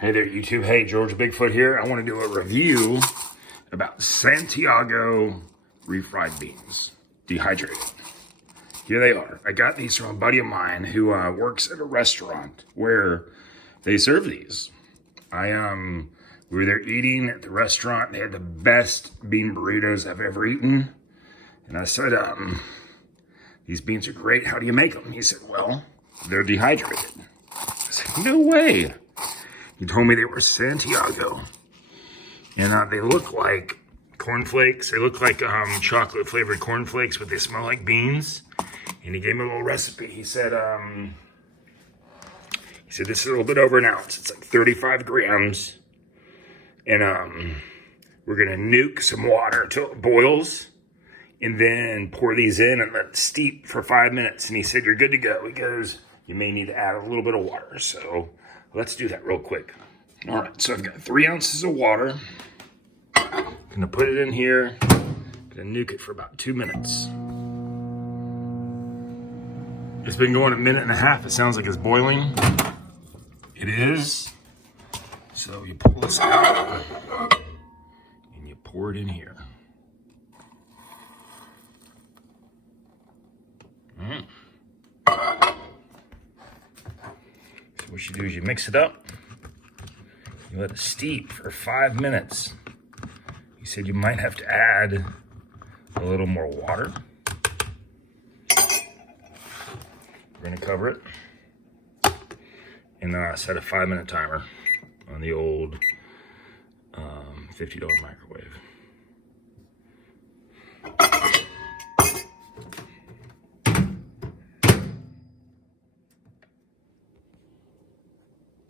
Hey there, YouTube. Hey, George Bigfoot here. I want to do a review about Santiago refried beans, dehydrated. Here they are. I got these from a buddy of mine who works at a restaurant where they serve these. We were there eating at the restaurant. They had the best bean burritos I've ever eaten. And I said, these beans are great. How do you make them? He said, well, they're dehydrated. I said, no way. He told me they were Santiago, and they look like cornflakes. They look like chocolate flavored cornflakes, but they smell like beans. And he gave me a little recipe. He said this is a little bit over an ounce. It's like 35 grams, and we're gonna nuke some water till it boils, and then pour these in and let it steep for 5 minutes. And he said you're good to go. He goes, you may need to add a little bit of water, so. Let's do that real quick. All right, so I've got 3 ounces of water. I'm gonna put it in here. Gonna nuke it for about 2 minutes. It's been going 1.5 minutes. It sounds like it's boiling. It is. So you pull this out and you pour it in here. What you do is you mix it up, you let it steep for 5 minutes. He said you might have to add a little more water. We're gonna cover it and set a 5-minute timer on the old $50 microwave.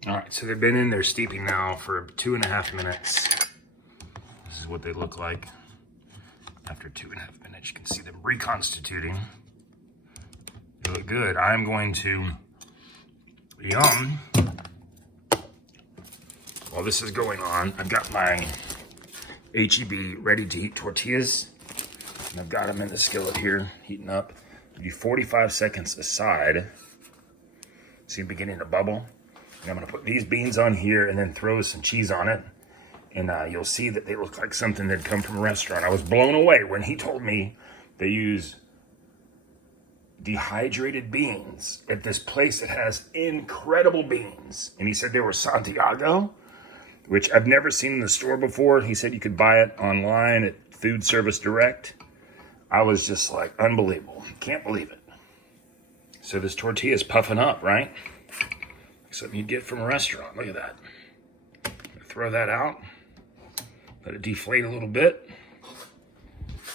All right, so they've been in there steeping now for 2.5 minutes. This is what they look like after 2.5 minutes. You can see them reconstituting. They look good. I'm going to yum. While this is going on, I've got my HEB ready to heat tortillas. And I've got them in the skillet here, heating up. Give you 45 seconds aside. See them beginning to bubble. And I'm gonna put these beans on here and then throw some cheese on it. And you'll see that they look like something that come from a restaurant. I was blown away when he told me they use dehydrated beans at this place that has incredible beans. And he said they were Santiago, which I've never seen in the store before. He said you could buy it online at Food Service Direct. I was just like, unbelievable. Can't believe it. So this tortilla is puffing up, right? Something you'd get from a restaurant. Look at that. Throw that out. Let it deflate a little bit.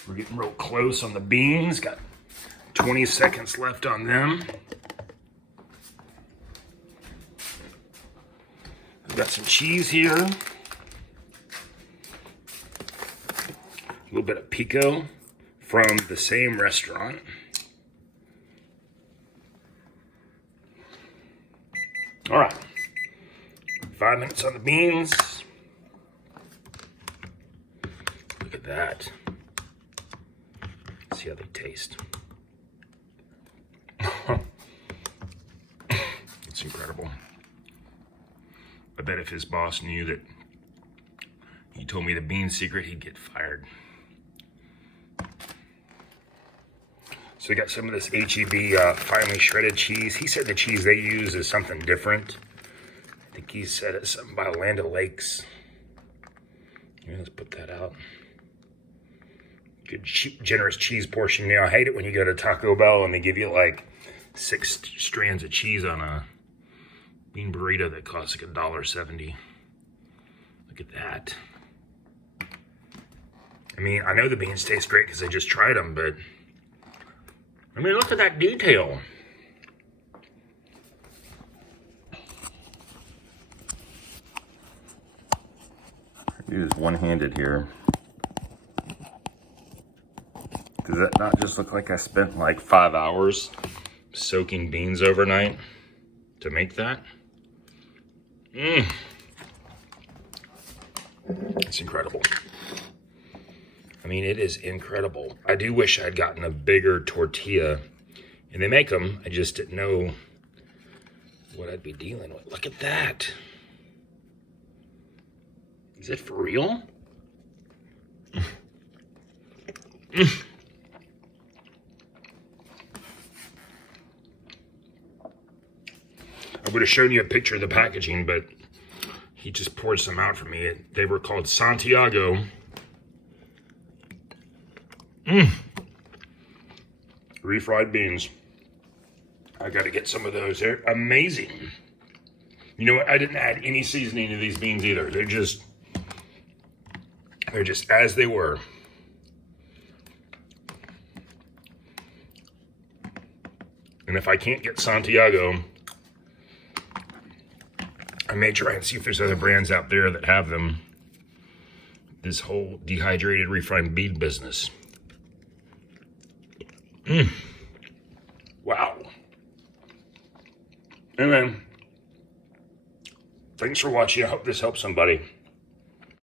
We're getting real close on the beans. Got 20 seconds left on them. I've got some cheese here. A little bit of pico from the same restaurant. All right, 5 minutes on the beans. Look at that. See how they taste. It's incredible. I bet if his boss knew that he told me the bean secret, he'd get fired. So we got some of this HEB finely shredded cheese. He said the cheese they use is something different. I think he said it's something by Land O'Lakes. Yeah, let's put that out. Good, generous cheese portion. You know, I hate it when you go to Taco Bell and they give you like 6 strands of cheese on a bean burrito that costs like $1.70. Look at that. I mean, I know the beans taste great because I just tried them, but I mean, look at that detail. Use one-handed here. Does that not just look like I spent like 5 hours soaking beans overnight to make that? It's incredible. I mean, it is incredible. I do wish I'd gotten a bigger tortilla, and they make them. I just didn't know what I'd be dealing with. Look at that. Is it for real? I would have shown you a picture of the packaging, but he just poured some out for me. They were called Santiago. Refried beans. I got to get some of those. They're amazing. You know what? I didn't add any seasoning to these beans either. They're just as they were. And if I can't get Santiago, I may try and see if there's other brands out there that have them. This whole dehydrated refried bean business. Wow. Anyway, thanks for watching. I hope this helps somebody.